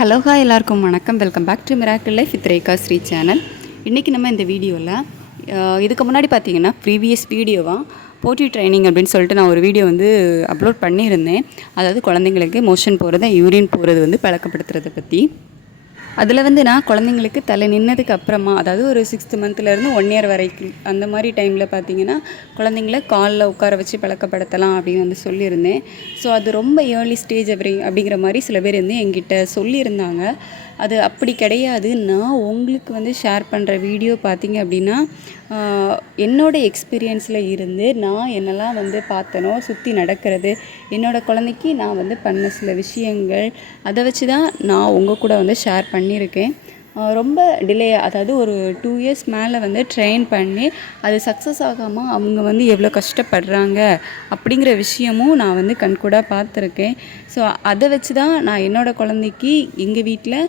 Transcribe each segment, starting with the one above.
Hello hi எல்லாருக்கும் வணக்கம். Welcome back to miracle life with Rekha Shri channel. இன்றைக்கி நம்ம இந்த வீடியோவில் இதுக்கு முன்னாடி பார்த்தீங்கன்னா ப்ரீவியஸ் வீடியோவாக போட்டி ட்ரைனிங் அப்படின்னு சொல்லிட்டு நான் ஒரு வீடியோ அப்லோட் பண்ணியிருந்தேன். அதாவது குழந்தைங்களுக்கு மோஷன் போகிறது, யூரின் போகிறது பழக்கப்படுத்துறதை பற்றி. அதில் நான் குழந்தைங்களுக்கு தலை நின்னதுக்கு அப்புறமா, அதாவது ஒரு 6th மந்த்லேருந்து 1 year வரைக்கும் அந்த மாதிரி டைமில் பார்த்திங்கன்னா குழந்தைங்கள காலில் உட்கார வச்சு பழக்கப்படுத்தலாம் அப்படின்னு சொல்லியிருந்தேன். ஸோ அது ரொம்ப ஏர்லி ஸ்டேஜ் அப்படிங்கிற மாதிரி சில பேர் என்கிட்ட சொல்லியிருந்தாங்க. அது அப்படி கிடையாது. நான் உங்களுக்கு ஷேர் பண்ணுற வீடியோ பார்த்திங்க அப்படின்னா என்னோடய எக்ஸ்பீரியன்ஸில் இருந்து நான் என்னெல்லாம் பார்த்தனோ, சுற்றி நடக்கிறது, என்னோடய குழந்தைக்கு நான் பண்ண சில விஷயங்கள், அதை வச்சு தான் நான் உங்கள் கூட ஷேர் பண்ணியிருக்கேன். ரொம்ப டிலே, அதாவது ஒரு 2 years மேலே ட்ரெயின் பண்ணி அது சக்ஸஸ் ஆகாமல் அவங்க எவ்வளோ கஷ்டப்படுறாங்க அப்படிங்கிற விஷயமும் நான் கண்கூடாக பார்த்துருக்கேன். ஸோ அதை வச்சு தான் நான் என்னோடய குழந்தைக்கு எங்கள் வீட்டில்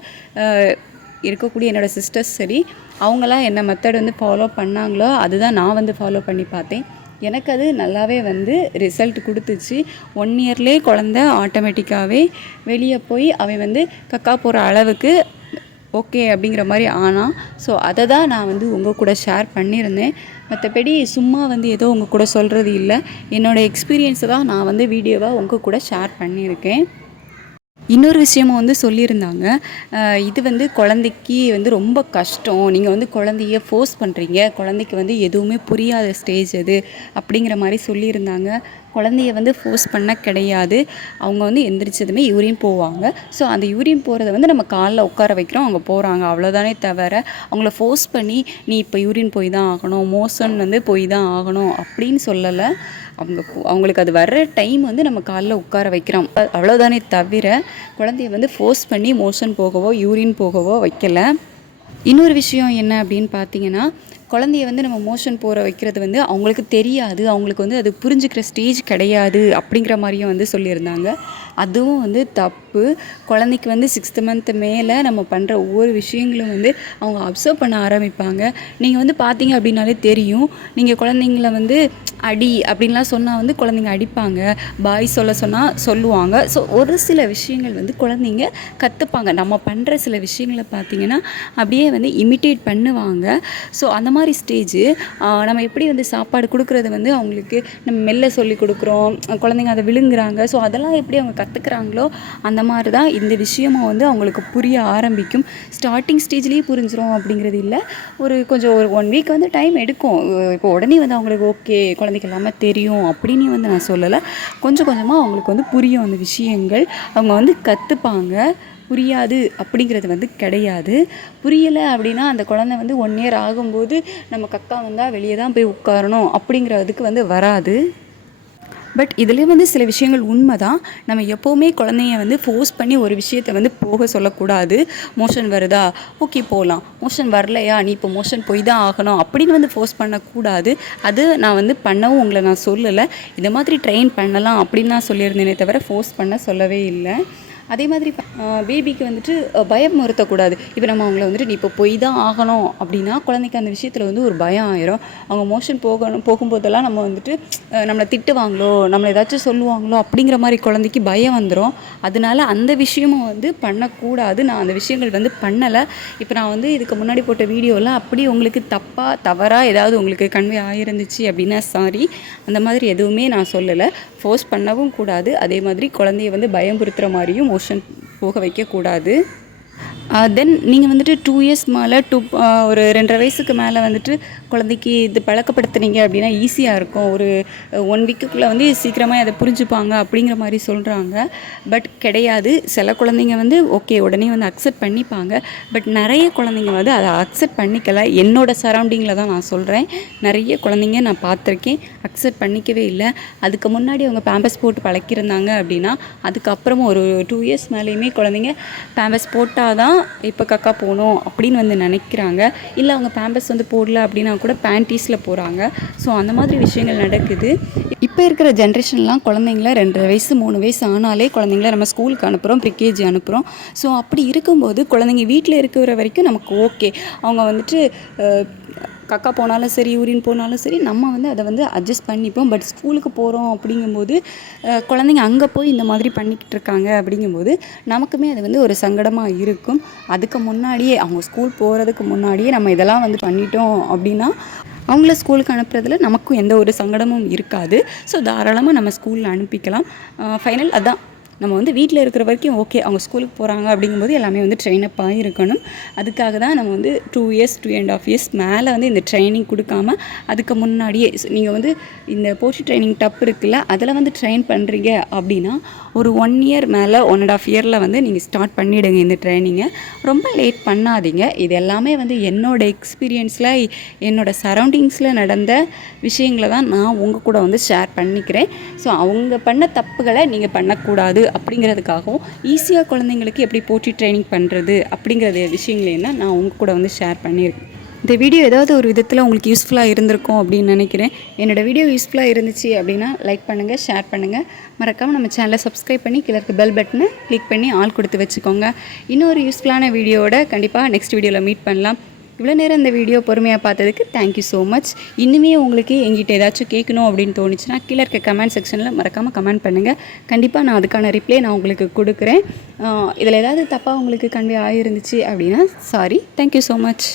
இருக்கக்கூடிய என்னோடய சிஸ்டர்ஸ் சரி, அவங்களாம் என்ன மெத்தட் ஃபாலோ பண்ணாங்களோ அதுதான் நான் ஃபாலோ பண்ணி பார்த்தேன். எனக்கு அது நல்லாவே ரிசல்ட் கொடுத்துச்சு. 1 yearலே குழந்த ஆட்டோமேட்டிக்காகவே வெளியே போய் அவன் கக்கா போகிற அளவுக்கு ஓகே அப்படிங்கிற மாதிரி ஆனால். ஸோ அதை தான் நான் உங்கள் கூட ஷேர் பண்ணியிருந்தேன். மற்றபடி சும்மா ஏதோ உங்கள் கூட சொல்கிறது இல்லை, என்னோடய எக்ஸ்பீரியன்ஸை தான் நான் வீடியோவாக உங்கள் கூட ஷேர் பண்ணியிருக்கேன். இன்னொரு விஷயமும் சொல்லியிருந்தாங்க, இது குழந்தைக்கு ரொம்ப கஷ்டம், நீங்கள் குழந்தைய ஃபோர்ஸ் பண்ணுறீங்க, குழந்தைக்கு எதுவுமே புரியாத ஸ்டேஜ் அது அப்படிங்கிற மாதிரி சொல்லியிருந்தாங்க. குழந்தைய ஃபோர்ஸ் பண்ண கிடையாது. அவங்க எந்திரிச்சதுமே யூரின் போவாங்க. ஸோ அந்த யூரின் போகிறத நம்ம காலில் உட்கார வைக்கிறோம், அவங்க போகிறாங்க, அவ்வளோதானே தவிர அவங்கள ஃபோர்ஸ் பண்ணி நீ இப்போ யூரின் போய் தான் ஆகணும், மோஷன் போய் தான் ஆகணும் அப்படின்னு சொல்லலை. அவங்களுக்கு அது வர்ற டைம் நம்ம காலில் உட்கார வைக்கிறோம், அவ்வளோதானே தவிர குழந்தைய ஃபோர்ஸ் பண்ணி மோஷன் போகவோ யூரின் போகவோ வைக்கலை. இன்னொரு விஷயம் என்ன அப்படின்னு பார்த்தீங்கன்னா, குழந்தைய நம்ம மோஷன் போகிற வைக்கிறது அவங்களுக்கு தெரியாது, அவங்களுக்கு அது புரிஞ்சுக்கிற ஸ்டேஜ் கிடையாது அப்படிங்கிற மாதிரியும் சொல்லியிருந்தாங்க. அதுவும் தப்பு. குழந்தைக்கு 6th month மேலே நம்ம பண்ணுற ஒவ்வொரு விஷயங்களும் அவங்க அப்சர்வ் பண்ண ஆரம்பிப்பாங்க. நீங்கள் பார்த்தீங்க அப்படின்னாலே தெரியும். நீங்கள் குழந்தைங்கள அடி அப்படின்லாம் சொன்னால் குழந்தைங்க அடிப்பாங்க, பாய் சொல்ல சொன்னால் சொல்லுவாங்க. ஸோ ஒரு சில விஷயங்கள் குழந்தைங்க கற்றுப்பாங்க. நம்ம பண்ணுற சில விஷயங்களை பார்த்திங்கன்னா அப்படியே இமிட்டேட் பண்ணுவாங்க. ஸோ அந்த மாதிரி ஸ்டேஜு நம்ம எப்படி சாப்பாடு கொடுக்குறது அவங்களுக்கு நம்ம மெல்ல சொல்லி கொடுக்குறோம், குழந்தைங்க அதை விழுங்குறாங்க. ஸோ அதெல்லாம் எப்படி அவங்க கற்றுக்குறாங்களோ அந்த மாதிரி தான் இந்த விஷயமும் அவங்களுக்கு புரிய ஆரம்பிக்கும். ஸ்டார்டிங் ஸ்டேஜ்லேயே புரிஞ்சிடும் அப்படிங்கிறது இல்லை. கொஞ்சம் ஒரு 1 week டைம் எடுக்கும். இப்போ உடனே அவங்களுக்கு ஓகே குழந்தைக்கு எல்லாமே தெரியும் அப்படின்னு நான் சொல்லலை. கொஞ்சம் கொஞ்சமாக அவங்களுக்கு புரியும் அந்த விஷயங்கள், அவங்க கற்றுப்பாங்க. புரியாது அப்படிங்கிறது கிடையாது. புரியலை அப்படின்னா அந்த குழந்தை 1 year ஆகும்போது நம்ம கக்கா வந்தால் வெளியே தான் போய் உட்காரணும் அப்படிங்கிறதுக்கு வராது. பட் இதுலேயே சில விஷயங்கள் உண்மை தான். நம்ம எப்போவுமே குழந்தைய ஃபோர்ஸ் பண்ணி ஒரு விஷயத்தை போக சொல்லக்கூடாது. மோஷன் வருதா, ஓகே போகலாம், மோஷன் வரலையா, நீ இப்போ மோஷன் போய் தான் ஆகணும் அப்படின்னு ஃபோர்ஸ் பண்ணக்கூடாது. அது நான் பண்ணவும் உங்களை நான் சொல்லலை. இதை மாதிரி ட்ரெயின் பண்ணலாம் அப்படின்னு நான் சொல்லியிருந்தேனே தவிர ஃபோர்ஸ் பண்ண சொல்லவே இல்லை. அதே மாதிரி பேபிக்கு பயமுறுத்தக்கூடாது. இப்போ நம்ம அவங்கள நீ இப்போ போய் தான் ஆகணும் அப்படின்னா குழந்தைக்கு அந்த விஷயத்தில் ஒரு பயம் ஆயிரும். அவங்க மோஷன் போகும்போதெல்லாம் நம்ம நம்மளை திட்டுவாங்களோ, நம்மளை ஏதாச்சும் சொல்லுவாங்களோ அப்படிங்கிற மாதிரி குழந்தைக்கு பயம் வந்துடும். அதனால அந்த விஷயமும் பண்ணக்கூடாது. நான் அந்த விஷயங்கள் பண்ணலை. இப்போ நான் இதுக்கு முன்னாடி போட்ட வீடியோவில் அப்படி உங்களுக்கு தவறாக ஏதாவது உங்களுக்கு கன்வே ஆகிருந்துச்சு அப்படின்னா சாரி. அந்த மாதிரி எதுவுமே நான் சொல்லலை. ஃபோர்ஸ் பண்ணவும் கூடாது. அதே மாதிரி குழந்தைய பயம்புறுத்துகிற மாதிரியும் மோஷன் போக வைக்கக்கூடாது. தென் நீங்கள் 2 years மேலே ஒரு 2.5 வயசுக்கு மேலே குழந்தைக்கு இது பழக்கப்படுத்துனீங்க அப்படின்னா ஈஸியாக இருக்கும். ஒரு 1 weekக்குள்ளே சீக்கிரமாக அதை புரிஞ்சுப்பாங்க அப்படிங்கிற மாதிரி சொல்கிறாங்க. பட் கிடையாது. சில குழந்தைங்க ஓகே உடனே அக்செப்ட் பண்ணிப்பாங்க. பட் நிறைய குழந்தைங்க அதை அக்செப்ட் பண்ணிக்கலை. என்னோட சரௌண்டிங்கில் தான் நான் சொல்கிறேன். நிறைய குழந்தைங்க நான் பார்த்துருக்கேன் அக்செப்ட் பண்ணிக்கவே இல்லை. அதுக்கு முன்னாடி அவங்க பேம்பஸ் போட்டு பழக்கியிருந்தாங்க அப்படின்னா அதுக்கப்புறமும் ஒரு 2 years மேலேயுமே குழந்தைங்க பேம்பஸ் போட்டால் தான் இப்போ கக்கா போகணும் அப்படின்னு நினைக்கிறாங்க. இல்லை அவங்க பேம்பஸ் போடல அப்படின்னா கூட பேண்டீஸில் போகிறாங்க. ஸோ அந்த மாதிரி விஷயங்கள் நடக்குது. இப்போ இருக்கிற ஜென்ரேஷன்லாம் குழந்தைங்கள 2.5 வயசு 3 வயசு ஆனாலே குழந்தைங்கள நம்ம ஸ்கூலுக்கு அனுப்புகிறோம், ப்ரிகேஜி அனுப்புகிறோம். ஸோ அப்படி இருக்கும்போது குழந்தைங்க வீட்டில் இருக்கிற வரைக்கும் நமக்கு ஓகே. அவங்க கக்கா போனாலும் சரி, யூரின் போனாலும் சரி, நம்ம வந்து அதை வந்து அட்ஜஸ்ட் பண்ணிப்போம். பட் ஸ்கூலுக்கு போகிறோம் அப்படிங்கும்போது குழந்தைங்க அங்கே போய் இந்த மாதிரி பண்ணிக்கிட்டு இருக்காங்க அப்படிங்கும்போது நமக்குமே அது வந்து ஒரு சங்கடமாக இருக்கும். அதுக்கு முன்னாடியே அவங்க ஸ்கூல் போகிறதுக்கு முன்னாடியே நம்ம இதெல்லாம் வந்து பண்ணிட்டோம் அப்படின்னா அவங்கள ஸ்கூலுக்கு அனுப்புறதுல நமக்கும் எந்த ஒரு சங்கடமும் இருக்காது. ஸோ தாராளமாக நம்ம ஸ்கூலில் அனுப்பிக்கலாம். ஃபைனல் அதான், நம்ம வந்து வீட்டில் இருக்கிற வரைக்கும் ஓகே, அவங்க ஸ்கூலுக்கு போகிறாங்க அப்படிங்கும்போது எல்லாமே வந்து ட்ரெயினப் ஆகிருக்கணும். அதுக்காக தான் நம்ம வந்து 2 இயர்ஸ் 2.5 இயர்ஸ் மேலே வந்து இந்த ட்ரைனிங் கொடுக்காம அதுக்கு முன்னாடியே நீங்கள் வந்து இந்த போட்டி ட்ரைனிங் டப் இருக்குல்ல, அதில் வந்து ட்ரெயின் பண்ணுறீங்க அப்படின்னா ஒரு 1 இயர் மேலே 1.5 இயரில் வந்து நீங்கள் ஸ்டார்ட் பண்ணிவிடுங்க இந்த ட்ரைனிங்கை. ரொம்ப லேட் பண்ணாதீங்க. இது எல்லாமே வந்து என்னோடய எக்ஸ்பீரியன்ஸில், என்னோடய சரௌண்டிங்ஸில் நடந்த விஷயங்களை தான் நான் உங்கள் கூட வந்து ஷேர் பண்ணிக்கிறேன். ஸோ அவங்க பண்ண தப்புகளை நீங்கள் பண்ணக்கூடாது அப்படிங்கிறதுக்காகவும், ஈஸியாக குழந்தைங்களுக்கு எப்படி போட்டி ட்ரைனிங் பண்ணுறது அப்படிங்கிற விஷயங்களையும் தான் நான் உங்கள் கூட வந்து ஷேர் பண்ணியிருக்கேன். இந்த வீடியோ ஏதாவது ஒரு விதத்தில் உங்களுக்கு யூஸ்ஃபுல்லாக இருந்திருக்கும் அப்படின்னு நினைக்கிறேன். என்னோடய வீடியோ யூஸ்ஃபுல்லாக இருந்துச்சு அப்படின்னா லைக் பண்ணுங்கள், ஷேர் பண்ணுங்கள். மறக்காமல் நம்ம சேனலை சப்ஸ்கிரைப் பண்ணி கீழே இருக்க பெல் பட்டனை கிளிக் பண்ணி ஆல் கொடுத்து வச்சுக்கோங்க. இன்னொரு யூஸ்ஃபுல்லான வீடியோவோட கண்டிப்பாக நெக்ஸ்ட் வீடியோவில் மீட் பண்ணலாம். இவ்வளோ நேரம் இந்த வீடியோ பொறுமையாக பார்த்ததுக்கு தேங்க்யூ ஸோ மச். இன்னுமே உங்களுக்கு எங்கிட்ட ஏதாச்சும் கேட்கணும் அப்படின்னு தோணுச்சுன்னா கீழே இருக்க கமெண்ட் செக்ஷனில் மறக்காமல் கமெண்ட் பண்ணுங்கள். கண்டிப்பாக நான் அதுக்கான ரிப்ளை நான் உங்களுக்கு கொடுக்குறேன். இதில் ஏதாவது தப்பாக உங்களுக்கு கன்வே ஆகிருந்துச்சு அப்படின்னா சாரி. Thank you so much.